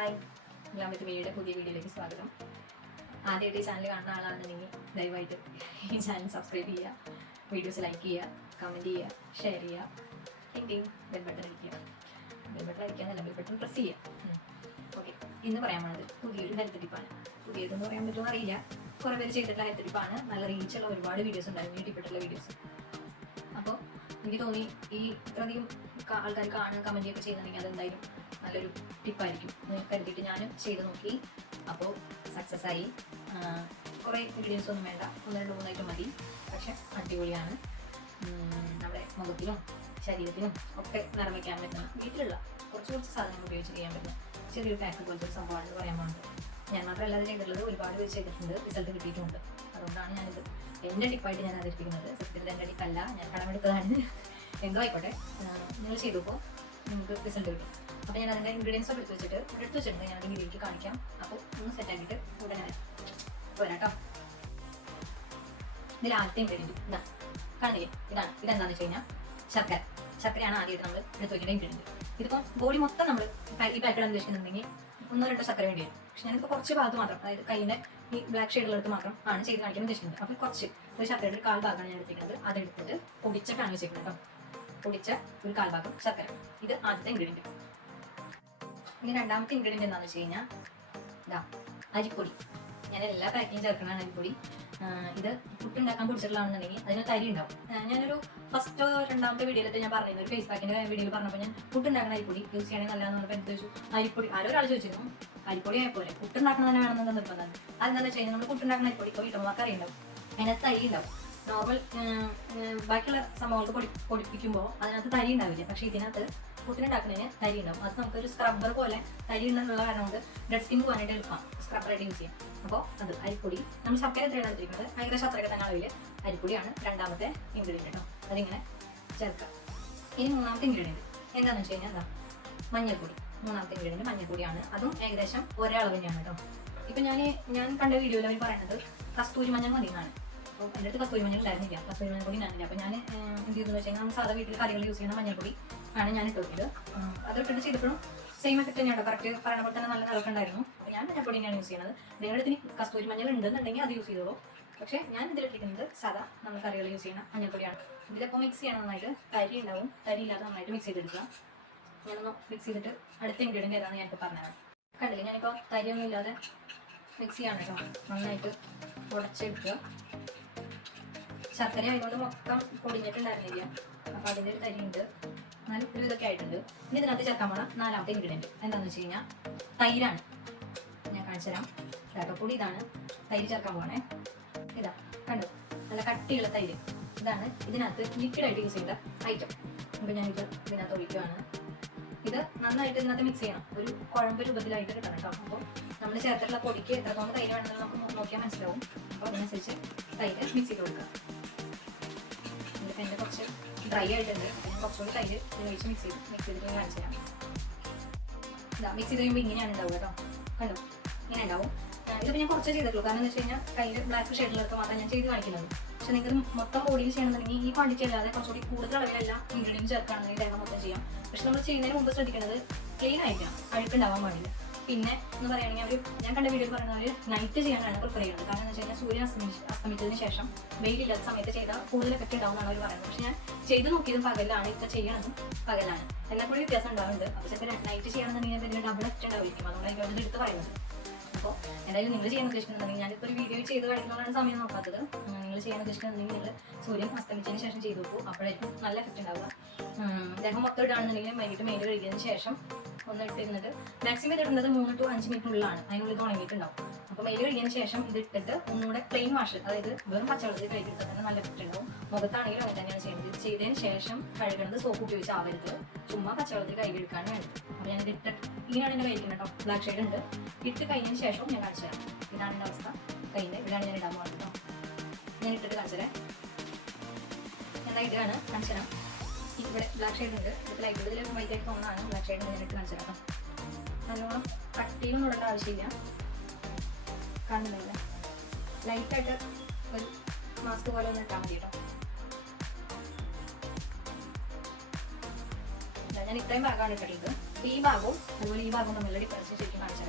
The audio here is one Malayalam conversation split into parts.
ഹായ് എല്ലാമത്തെ വീഡിയോയുടെ പുതിയ വീഡിയോയിലേക്ക് സ്വാഗതം. ആദ്യമായിട്ട് ഈ ചാനൽ കാണുന്ന ആളാണെന്നുണ്ടെങ്കിൽ ദയവായിട്ട് ഈ ചാനൽ സബ്സ്ക്രൈബ് ചെയ്യുക വീഡിയോസ് ലൈക്ക് ചെയ്യുക കമന്റ് ചെയ്യുക ഷെയർ ചെയ്യുക. ഹിന്ദിയും ബെൽ ബട്ടൺ അടിക്കുക ബെൽ ബട്ടൺ അടിക്കാന്നല്ല ബെൽ ബട്ടൺ പ്രസ് ചെയ്യുക. ഓക്കെ ഇന്ന് പറയാൻ പോണത് പുതിയൊരു ഹരിത്തിരിപ്പാണ് പുതിയതെന്ന് പറയാൻ പറ്റുമോ അറിയില്ല. കുറേ പേര് ചെയ്തിട്ടുള്ള ഹരിത്തിരിപ്പാണ് നല്ല റീച്ചുള്ള ഒരുപാട് വീഡിയോസ് ഉണ്ടായിരുന്നു. യൂട്യൂബിലുള്ള വീഡിയോസ് എനിക്ക് തോന്നി ഈ ഇത്രയധികം ആൾക്കാർ കാണുക കമന്റ് ഒക്കെ ചെയ്യുന്നുണ്ടെങ്കിൽ അതെന്തായാലും നല്ലൊരു ടിപ്പായിരിക്കും കരുതിയിട്ട് ഞാൻ ചെയ്ത് നോക്കി. അപ്പോൾ സക്സസ് ആയി. കുറേ ഇൻഗ്രീഡിയൻസ് ഒന്നും വേണ്ട. ഒന്ന് രണ്ട് മൂന്നായിട്ട് മതി. പക്ഷെ അടിപൊളിയാണ്. നമ്മുടെ മുഖത്തിനും ശരീരത്തിനും ഒക്കെ നിറം വയ്ക്കാൻ പറ്റുന്ന വീട്ടിലുള്ള കുറച്ച് കുറച്ച് സാധനങ്ങൾ ഉപയോഗിച്ച് ചെയ്യാൻ പറ്റുന്ന ചെറിയൊരു പാക്ക് പോലത്തെ ഒരു സംഭവമാണ് പറയാൻ പോകുന്നത് ഞാൻ മാത്രമല്ല അത് ചെയ്തിട്ടുള്ളത് ഒരുപാട് പേര് ചെയ്തിട്ടുണ്ട്. റിസൾട്ട് കിട്ടിയിട്ടുണ്ട്. അതുകൊണ്ടാണ് ഞാനിത് എന്റെ ടിപ്പായിട്ട് ഞാൻ അവതരിപ്പിക്കുന്നത് സത്യത്തിൽ എന്റെ ടിപ്പല്ല ഞാൻ കടമെടുത്തതാണ് എന്തോ ആയിക്കോട്ടെ. നിങ്ങൾ ചെയ്തപ്പോൾ നിങ്ങൾക്ക് റിസൾട്ട് കിട്ടും. അപ്പോൾ ഞാൻ അതിന്റെ ഇൻഗ്രീഡിയൻസ് എടുത്ത് വെച്ചിട്ട് എടുത്ത് വെച്ചിട്ടുണ്ട്. ഞാൻ വീട്ടിലേക്ക് കാണിക്കാം. അപ്പോൾ ഒന്ന് സെറ്റ് ആക്കിയിട്ട് ഉടനെ വരാം കേട്ടോ ഇതിൽ ആദ്യത്തെ ഇൻഗ്രീഡിയന്റ് ഇതാ. കാണില്ലേ ഇതാണ്. ഇതെന്താണെന്ന് വെച്ച് കഴിഞ്ഞാൽ ശർക്കര. ശർക്കരയാണ് ആദ്യമായിട്ട് നമ്മൾ എടുത്ത് വയ്ക്കേണ്ട ഇൻഗ്രീഡിയന്റ് ഇതിപ്പോൾ ബോഡി മൊത്തം നമ്മൾ ഈ പാക്കറ്റ് ഉദ്ദേശിക്കുന്നുണ്ടെങ്കിൽ ഒന്നോ രണ്ടോ ശർക്കര വേണ്ടി വരും പക്ഷെ ഞാനിപ്പോൾ കുറച്ച് ഭാഗത്ത് മാത്രം അതായത് കൈയിന്റെ ഈ ബ്ലാക്ക് ഷെയ്ഡുള്ളടുത്ത് മാത്രം ആണ് ചെയ്ത് കാണിക്കാൻ ഉദ്ദേശിക്കുന്നത്. അപ്പോൾ കുറച്ച് ഒരു ശർക്കരയുടെ ഒരു കാൽ ഭാഗമാണ് ഞാൻ എടുത്തിരിക്കുന്നത്. അതെടുത്തിട്ട് പൊടിച്ചിട്ടാണ് വെച്ചിരിക്കുന്നത് കേട്ടോ. പൊടിച്ച ഒരു കാൽ ഭാഗം ശർക്കര. ഇത് ആദ്യത്തെ ഇൻഗ്രീഡിയന്റ് ഇനി രണ്ടാമത്തെ ഇൻഗ്രീഡിയന്റ് എന്താണെന്ന് വെച്ച് കഴിഞ്ഞാൽ ഇതാ അരിപ്പൊടി. ഞാൻ എല്ലാ പാക്കിങ് ചേർക്കുന്നതാണ് അരിപ്പൊടി. ഇത് പുട്ടുണ്ടാക്കാൻ പിടിച്ചിട്ടുള്ളതാണെന്നുണ്ടെങ്കിൽ അതിന് തരി ഉണ്ടാവും. ഞാനൊരു ഫസ്റ്റ് രണ്ടാമത്തെ വീഡിയോയിലത്തെ ഞാൻ പറഞ്ഞിരുന്നു. ഒരു ഫേസ് പാക്കിന്റെ വീഡിയോയിൽ പറഞ്ഞപ്പോൾ ഞാൻ പുട്ടുണ്ടാക്കുന്ന അരിപ്പൊടി യൂസ് ചെയ്യണമെങ്കിൽ നല്ലതെന്ന് പറഞ്ഞപ്പോൾ എന്ത് ചോദിച്ചു? അരിപ്പൊടി. ആരോ ഒരാൾ ചോദിച്ചിരുന്നു. അരിപ്പൊടി ആയപ്പോലെ. പുട്ടുണ്ടാക്കുന്ന തന്നെ വേണമെന്ന് നിർബന്ധമാണ്. അതെന്താണെന്ന് വെച്ച് കഴിഞ്ഞാൽ നമ്മൾ പുട്ടുണ്ടാക്കുന്ന അരിപ്പൊടി ഇപ്പോൾ വീട്ടമ്മക്ക് അറിയുണ്ടാവും. അതിനകത്ത് തരി ഉണ്ടാവും. നോർമൽ ബാക്കിയുള്ള സംഭവങ്ങൾക്ക് പൊടി പൊടിപ്പിക്കുമ്പോൾ അതിനകത്ത് തരി ഉണ്ടാവില്ല. പക്ഷേ ഇതിനകത്ത് പുട്ടിനുണ്ടാക്കുന്നതിന് തരി ഉണ്ടാവും അത് നമുക്കൊരു സ്ക്രബ്ബർ പോലെ തരി ഉണ്ടെന്നുള്ള കാരണം കൊണ്ട് ഡെഡ് സ്കിൻ പോകാനായിട്ട് എളുപ്പമാണ് സ്ക്രബ്ബറായിട്ട് യൂസ് ചെയ്യാം. അപ്പോൾ അത് അരിപ്പൊടി. നമ്മൾ ശർക്കര എത്രയാണ് എടുത്തിരിക്കുന്നത്. ഏകദേശം അത്രയൊക്കെ തന്നെ അളവിൽ അരിപ്പൊടിയാണ് രണ്ടാമത്തെ ഇൻഗ്രീഡിയന്റ് കേട്ടോ അതിങ്ങനെ ചേർക്കാം ഇനി മൂന്നാമത്തെ ഇൻഗ്രീഡിയന്റ് എന്താണെന്ന് വെച്ച് കഴിഞ്ഞാൽ എന്താ മഞ്ഞൾപ്പൊടി. മൂന്നാമത്തെ ഇൻഗ്രീഡിയന്റ് മഞ്ഞൾപ്പൊടിയാണ്. അതും ഏകദേശം ഒരേ അളവ് കേട്ടോ ഇപ്പം ഞാൻ ഞാൻ കണ്ട വീഡിയോയിൽ അവർ പറയുന്നത് കസ്തൂരി മഞ്ഞൾ മതി എന്നാണ് അപ്പോൾ എന്റെ അടുത്ത് കസ്തൂരി മഞ്ഞൾ ഉണ്ടായിരുന്നില്ല. കസ്തൂരി മഞ്ഞൾ പൊടി ഉണ്ടായിരുന്നില്ല അപ്പോൾ ഞാൻ എന്ത് ചെയ്തെന്ന് വെച്ച് കഴിഞ്ഞാൽ നമ്മൾ സാധാ വീട്ടിൽ കറികൾ യൂസ് ചെയ്യുന്ന മഞ്ഞൾപ്പൊടി ആണ് ഞാൻ ഇട്ട് നോക്കിയത് അത് ഇട്ടിട്ട് ചെയ്തപ്പോഴും സെയിം എഫക്ട് തന്നെയാണ് കറക്റ്റ് പറയണ പോലെ തന്നെ നല്ല നിറക്കം ഉണ്ടായിരുന്നു. അപ്പോൾ ഞാൻ മഞ്ഞൾപ്പൊടി തന്നെയാണ് യൂസ് ചെയ്യുന്നത്. നിങ്ങളുടെ അടുത്ത് കസ്തൂരി മഞ്ഞൾ ഉണ്ടെന്നുണ്ടെങ്കിൽ അത് യൂസ് ചെയ്തോളൂ. പക്ഷേ ഞാൻ ഇതിലിട്ടിരിക്കുന്നത് സാധാ നമ്മൾ കറികൾ യൂസ് ചെയ്യുന്ന മഞ്ഞൾപ്പൊടിയാണ്. ഇതിലപ്പോൾ മിക്സ് ചെയ്യണം നന്നായിട്ട്. തരി ഉണ്ടാവും. തരി ഇല്ലാതെ നന്നായിട്ട് മിക്സ് ചെയ്തെടുക്കുക. ഞാനൊന്ന് മിക്സ് ചെയ്തിട്ട് അടുത്ത ഇൻഗ്രീഡിയന്റ് ഞാൻ ഞാനിപ്പോൾ പറഞ്ഞത് കണ്ടില്ലേ? ഞാനിപ്പോൾ തരിയൊന്നും ഇല്ലാതെ മിക്സ് ചെയ്യാണ് കേട്ടോ. നന്നായിട്ട് ഉടച്ചെടുക്കുക. ശർക്കര ആയതുകൊണ്ട് മൊത്തം പൊടിഞ്ഞിട്ടുണ്ടായിരുന്നില്ല. അപ്പൊ അതിന്റെ ഒരു തരിയുണ്ട്. എന്നാലും ഒരു ഇതൊക്കെ ആയിട്ടുണ്ട്. ഇനി ഇതിനകത്ത് ചേർക്കാൻ പോണ നാലാമത്തെ ഇൻഗ്രീഡിയന്റ് എന്താണെന്ന് വെച്ച് കഴിഞ്ഞാൽ തൈരാണ്. ഞാൻ കാണിച്ചു തരാം. ഇതാണ്. തൈര് ചേർക്കാൻ പോണേ. ഇതാ കണ്ടു? നല്ല കട്ടിയുള്ള തൈര്. ഇതാണ് ഇതിനകത്ത് ലിക്വിഡായിട്ട് യൂസ് ചെയ്ത ഐറ്റം അപ്പം ഞാൻ ഇത് ഇതിനകത്ത് ഒഴിക്കുകയാണ് ഇത് നന്നായിട്ട് ഇതിനകത്ത് മിക്സ് ചെയ്യണം. ഒരു കുഴമ്പ് രൂപത്തിലായിട്ട് കിട്ടണം കേട്ടോ. അപ്പോൾ നമ്മൾ ചേർത്തിട്ടുള്ള പൊടിക്ക് എത്രത്തോളം തൈര് വേണമെന്ന് നമുക്ക് നോക്കിയാൽ മനസ്സിലാവും. അപ്പോൾ അതിനനുസരിച്ച് തൈര് മിക്സ് ചെയ്ത് ഇതിപ്പോൾ എന്റെ കുറച്ച് ഡ്രൈ ആയിട്ടുണ്ട്. ഞാൻ കുറച്ചുകൂടി തൈര് ഉപയോഗിച്ച് മിക്സ് ചെയ്ത് മിക്സ് ചെയ്തിട്ട് കാണിച്ചു തരാം. ഇതാ മിക്സ് ചെയ്ത് കഴിയുമ്പോൾ ഇങ്ങനെയാണ് ഉണ്ടാവുക കേട്ടോ. കണ്ടോ? ഇങ്ങനെ ഉണ്ടാവും. ഇതിപ്പോൾ ഞാൻ കുറച്ചേ ചെയ്തിട്ടുള്ളൂ. കാരണം എന്ന് വെച്ച് കഴിഞ്ഞാൽ കയ്യിൽ ബ്ലാക്ക് ഷെയ്ഡിലെടുത്ത് മാത്രം ഞാൻ ചെയ്ത് കാണിക്കുന്നത്. പക്ഷെ നിങ്ങൾക്ക് മൊത്തം ബോഡിയിൽ ചെയ്യണമെന്നുണ്ടെങ്കിൽ ഈ ക്വാണ്ടിറ്റി അല്ലാതെ കുറച്ചുകൂടി കൂടുതൽ അളവിലല്ല ഇൻഗ്രീഡിയൻസ് ചേർക്കുകയാണെങ്കിൽ ദേഹം മൊത്തം ചെയ്യാം. പക്ഷെ നമ്മൾ ചെയ്യുന്നതിന് മുമ്പ് ശ്രദ്ധിക്കുന്നത് ക്ലീൻ ആയിരിക്കണം അഴുക്കുണ്ടാവാൻ പാടില്ല. പിന്നെ എന്ന് പറയുകയാണെങ്കിൽ അവർ ഞാൻ കണ്ട വീഡിയോയിൽ പറയുന്നത് അവർ നൈറ്റ് ചെയ്യാനാണ് പ്രിഫർ ചെയ്യുന്നത്. കാരണം എന്ന് വെച്ച് കഴിഞ്ഞാൽ സൂര്യൻ അസ്തമിച്ച് അസ്തമിച്ചതിന് ശേഷം വെയിലില്ലാത്ത സമയത്ത് ചെയ്താൽ കൂടുതൽ എഫക്റ്റ് ഉണ്ടാവുമെന്നാണ് അവർ പറയുന്നത്. പക്ഷെ ഞാൻ ചെയ്ത് നോക്കിയതും പകലാണ് ഇപ്പൊ ചെയ്യണതും പകലാണ്. എന്നാൽ കൂടി വ്യത്യാസം ഉണ്ടാവുന്നുണ്ട് അപ്പോൾ ചിലപ്പോൾ നൈറ്റ് ചെയ്യണമെന്നുണ്ടെങ്കിൽ അതിന് ഡബിൾ എഫക്റ്റ് ഉണ്ടാവുമായിരിക്കും. എനിക്ക് അവർ എടുത്ത് പറയുന്നത്. അപ്പോൾ എന്തായാലും നിങ്ങൾ ചെയ്യാൻ ഉദ്ദേശിക്കുന്നുണ്ടെങ്കിൽ ഞാനിപ്പോൾ ഒരു വീഡിയോ ചെയ്ത് കഴിക്കുന്നതാണ് സമയം നോക്കാത്തത്. നിങ്ങൾ ചെയ്യാൻ ഉദ്ദേശിക്കുന്നുണ്ടെങ്കിൽ നിങ്ങൾ സൂര്യൻ അസ്തമിച്ചതിന് ശേഷം ചെയ്തു നോക്കൂ. അപ്പോഴായിരിക്കും നല്ല എഫക്റ്റ് ഉണ്ടാവുക. ദേഹം മൊത്തം ഇടുകയാണെന്നുണ്ടെങ്കിൽ വൈകിട്ട് മെയിൻ കഴിക്കുന്നതിന് ശേഷം ഒന്ന് മാക്സിമം ഇത് ഇടുന്നത് മൂന്ന് ടു അഞ്ച് മിനിറ്റിനുള്ളിലാണ് അതിനുള്ളിൽ ഇത് ഉണങ്ങിയിട്ടുണ്ടാവും. അപ്പോൾ മെയിൽ കഴിയുന്ന ശേഷം ഇത് ഇട്ടിട്ട് ഒന്നുകൂടെ പ്ലെയിൻ വാഷ് അതായത് വെറും പച്ചവെള്ളത്തിൽ കഴുകിയിട്ട് തന്നെ നല്ല ഉണ്ടാവും മുഖത്താണെങ്കിലും അങ്ങനെ തന്നെയാണ് ചെയ്യുന്നത്. ഇത് ചെയ്തതിന് ശേഷം കഴുകുന്നത് സോപ്പ് ഉപയോഗിച്ച് ആവരുത്. ചുമ്മാ പച്ചവെള്ളത്തിൽ കഴുകിയെടുക്കാണ് വേണ്ടത് അപ്പോൾ ഞാനിത് ഇട്ടിട്ട് ഇങ്ങനെയാണ് എന്റെ കഴിക്കുന്നത് കേട്ടോ ബ്ലാക്ക് ഷെയ്ഡ് ഉണ്ട്. ഇട്ട് കഴിഞ്ഞതിന് ശേഷം ഞാൻ കാണിച്ചു തരാം. ഇതാണ് എന്റെ അവസ്ഥ. കയ്യിൽ ഇവിടെയാണ് ഞാൻ ഇടാൻ പോകുന്നത് ഞാൻ ഇട്ടിട്ട് കാണിച്ചു തരാം. എന്താ ഇതാണ്. കാണിച്ചു തരാം. ഇവിടെ ബ്ലാക്ക് ഷെയ്ഡ് ഉണ്ട്. ഇത് ലൈറ്റ് ഇതിൽ വൈറ്റ് തോന്നുന്നതാണ് ബ്ലാക്ക് ഷെയ്ഡ് ഇട്ട് കാണിച്ചു കേട്ടോ നല്ലോണം കട്ടിയിലൊന്നും ഇടേണ്ട ആവശ്യമില്ല. കാണുന്നില്ല. ലൈറ്റായിട്ട് ഒരു മാസ്ക് പോലെ ഒന്ന് ഇട്ടാൽ മതി കേട്ടോ ഞാൻ ഇത്രയും ഭാഗമാണ് ഇട്ടിട്ടുള്ളത്. ഈ ഭാഗവും അതുപോലെ ഈ ഭാഗവും തമ്മിലുള്ള ഡിഫറൻസ് ശരിക്കും കാണിച്ചു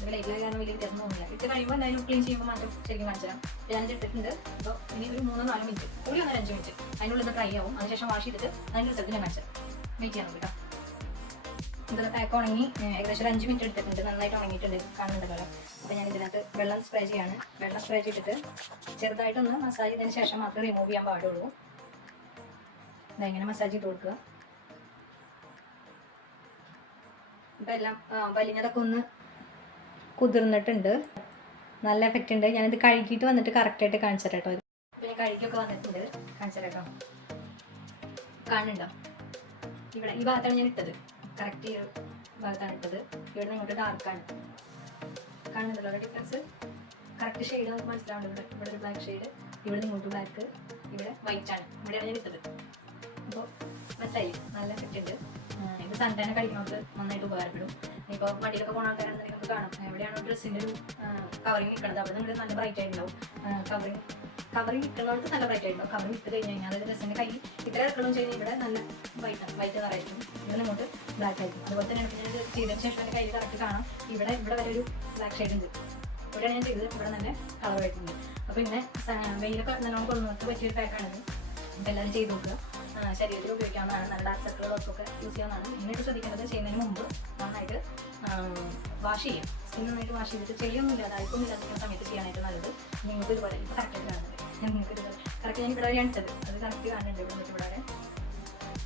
ഇത് ലൈറ്റിലെ കാരണം വലിയ വ്യത്യാസം തോന്നില്ല ഇട്ട് കഴിയുമ്പോൾ എന്തായാലും ക്ലീൻ ചെയ്യുമ്പോൾ മാത്രം ശരിക്കും കാണിച്ചാൽ ഞാനിത് ഇട്ടിട്ടുണ്ട് അപ്പോൾ ഇനി ഒരു മൂന്നോ നാലോ മിനിറ്റ് കൂടി ഒന്നര അഞ്ച് മിനിറ്റ് അതിനുള്ളിൽ ഇത് ഡ്രൈ ആവും. അതിനുശേഷം വാഷ് ചെയ്തിട്ട് അതിന്റെ റിസൾട്ട് ഞാൻ കാണിച്ചു വെയിറ്റ് ചെയ്യാൻ കേട്ടോ ഇതിൽ പാക്ക് ഉണങ്ങി ഏകദേശം ഒരു അഞ്ച് മിനിറ്റ് എടുത്തിട്ടുണ്ട്. നന്നായിട്ട് ഉണങ്ങിയിട്ടുണ്ട്. കാണുന്നുണ്ടല്ലോ. അപ്പോൾ ഞാൻ ഇതിനകത്ത് വെള്ളം സ്പ്രേ ചെയ്യാണ്. വെള്ളം സ്പ്രേ ചെയ്തിട്ട് ചെറുതായിട്ടൊന്ന് മസാജ് ചെയ്തതിന് ശേഷം മാത്രമേ റിമൂവ് ചെയ്യാൻ പാടുള്ളൂ. ഇതെങ്ങനെ മസാജ് ചെയ്ത് കൊടുക്കുക. ഇപ്പം എല്ലാം വലിഞ്ഞതൊക്കെ ഒന്ന് കുതിർന്നിട്ടുണ്ട്. നല്ല എഫക്റ്റ് ഉണ്ട്. ഞാനിത് കഴുകിയിട്ട് വന്നിട്ട് കറക്റ്റായിട്ട് കാണിച്ചു തരാം കേട്ടോ ഞാൻ കഴുകിയൊക്കെ വന്നിട്ടുണ്ട്. കാണിച്ചു തരാം കാണുന്നുണ്ടോ? ഇവിടെ ഈ ഭാഗത്താണ് ഞാൻ ഇട്ടത്. കറക്റ്റ് ഈ ഭാഗത്താണ് ഇട്ടത്. ഇവിടെ ഇങ്ങോട്ട് ഡാർക്കാണ് കാണുന്നുണ്ടല്ലോ ഡിഫറൻസ് കറക്റ്റ് ഷെയ്ഡ് നമുക്ക് മനസ്സിലാവുന്നുണ്ട് ഇവിടെ. ഒരു ബ്ലാക്ക് ഷെയ്ഡ് ഇവിടെ ഇങ്ങോട്ട് ബ്ലാക്ക് ഇവിടെ വൈറ്റ് ആണ്. ഇവിടെയാണ് ഞാൻ ഇട്ടത്. അപ്പോൾ മനസ്സിലായി നല്ല എഫക്റ്റ് ഉണ്ട്. ഇത് സൺടാൻ കടിക്കുന്നവർക്ക് നന്നായിട്ട് ഉപകാരപ്പെടും. ഇപ്പോൾ വണ്ടിയിലൊക്കെ പോകുന്ന ആൾക്കാരാണെന്നുണ്ടെങ്കിൽ നമുക്ക് കാണാം. എവിടെയാണോ ഡ്രസ്സിന്റെ ഒരു കവറിങ് നിൽക്കുന്നത് അവിടെ നിങ്ങൾ നല്ല ബ്രൈറ്റ് ആയിട്ടുണ്ടാവും. കവറിങ് കവറിങ് നിൽക്കുന്നവർക്ക് നല്ല ബ്രൈറ്റ് ആയിട്ടുണ്ടാവും. കവറിങ് ഇട്ട് കഴിഞ്ഞ് കഴിഞ്ഞാൽ അതായത് കൈ ഇത്ര ഇറക്കണം ചെയ്ത് ഇവിടെ നല്ല വൈറ്റ് വൈറ്റ് കളറായിരിക്കും ഇവിടെ ബ്ലാക്ക് ആയിരിക്കും. അതുപോലെ തന്നെ ഞാൻ ചെയ്തതിന് ശേഷം എന്റെ കയ്യിൽ കറക്റ്റ് കാണാം. ഇവിടെ ഇവിടെ വരെ ഒരു ബ്ലാക്ക് ഷെയ്ഡ് ഉണ്ട്. ഇവിടെ ഞാൻ ചെയ്തത്. ഇവിടെ തന്നെ കളർ ആയിട്ടുണ്ട്. അപ്പോൾ പിന്നെ വെയിലൊക്കെ നല്ലോണം കൊള്ളുന്നവർക്ക് പറ്റിയൊരു പാക്കാണിത് അപ്പോൾ എല്ലാവരും ചെയ്ത് നോക്കുക. ശരീരത്തിൽ ഉപയോഗിക്കാവുന്നതാണ്. നല്ല സർക്കിളുകളൊക്കെ യൂസ് ചെയ്യാവുന്നതാണ്. മെയിനായിട്ട് ശ്രദ്ധിക്കേണ്ടത് ചെയ്യുന്നതിന് മുമ്പ് നന്നായിട്ട് വാഷ് ചെയ്യും. സ്കിൻ നന്നായിട്ട് വാഷ് ചെയ്തിട്ട് ചെളിയൊന്നും ഇല്ലാതെ അഴുക്കൊന്നും ഇല്ലാതിരിക്കുന്ന സമയത്ത് ചെയ്യാനായിട്ട് നല്ലത്. നിങ്ങൾക്ക് ഇതുപോലെ എനിക്ക് കറക്റ്റായിട്ട് കാണുന്നത് നിങ്ങൾക്ക് ഒരു കറക്റ്റ് ഞാൻ ഇവിടെ വരെയാണ് ഇട്ടത് അത് കറക്റ്റ് കാണുന്നുണ്ട് ഇവിടെ നിന്നിട്ട് ഇവിടെ.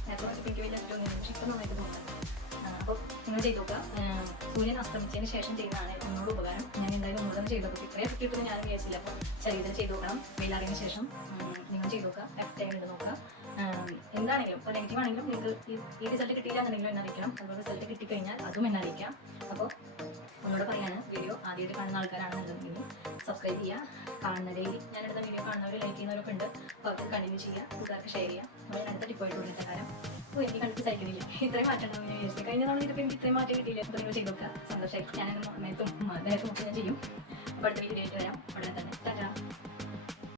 നേരത്തെ നോക്കിയപ്പോൾ എനിക്ക് വലിയ ഏറ്റവും പക്ഷെ നന്നായിട്ട് തോന്നുന്നത് അപ്പോൾ നിങ്ങൾ ചെയ്ത് നോക്കുക. സൂര്യൻ അസ്തമിച്ചതിന് ശേഷം ചെയ്യുന്നതാണ് എന്നോട് ഉപകാരം. ഞാൻ എന്തായാലും ഒന്നുകൂടെ ചെയ്ത് നോക്കും. ഇത്രയും എഫക്റ്റ് ഞാനും വിചാരിച്ചില്ല. അപ്പോൾ ശരീരം ചെയ്ത് നോക്കണം. വെയിലറിയതിന് ശേഷം നിങ്ങൾ ചെയ്ത് നോക്കുക. നോക്കുക ആ, എന്താണെങ്കിലും ഇപ്പോൾ നെഗറ്റീവ് ആണെങ്കിലും നിങ്ങൾക്ക് ഈ റിസൾട്ട് കിട്ടിയില്ല എന്നുണ്ടെങ്കിലും എന്നെ അറിയിക്കണം. അതുപോലെ റിസൾട്ട് കിട്ടിക്കഴിഞ്ഞാൽ അതും എന്നെ അറിയിക്കാം. അപ്പോൾ ഒന്നുകൂടെ പറയാണ് വീഡിയോ ആദ്യമായിട്ട് കാണുന്ന ആൾക്കാരാണെന്നുണ്ടെങ്കിൽ സബ്സ്ക്രൈബ് ചെയ്യുക കാണുന്ന ഡെയിലി ഞാനെടുത്ത വീഡിയോ കാണുന്നവർ ലൈക്ക് ചെയ്യുന്നവരൊക്കെ ഉണ്ട്. അപ്പോൾ അവർക്ക് കണ്ടിന്യൂ ചെയ്യുക കൂട്ടുകാർക്ക് ഷെയർ ചെയ്യുക നമ്മൾ ഞാൻ അടുത്ത ടിപ്പായിട്ട് കൊടുത്ത കാര്യം അപ്പോൾ എനിക്ക് കണ്ടിട്ട് സഹിക്കുന്നില്ല. ഇത്രയും മാറ്റം ഞാൻ വിചാരിച്ചു. കഴിഞ്ഞ തവണ ഇതിപ്പോൾ എനിക്ക് ഇത്രയും മാറ്റം കിട്ടിയില്ല. അപ്പോൾ നിങ്ങൾ ചെയ്ത് നോക്കുക. സന്തോഷമായിട്ട് ഞാൻ നേരത്തെ നേരത്തെ മുമ്പ് ഞാൻ ചെയ്യും. അപ്പോൾ അടുത്ത വീഡിയോ ആയിട്ട് വരാം. ഉടനെ തന്നെ. ടാറ്റാ.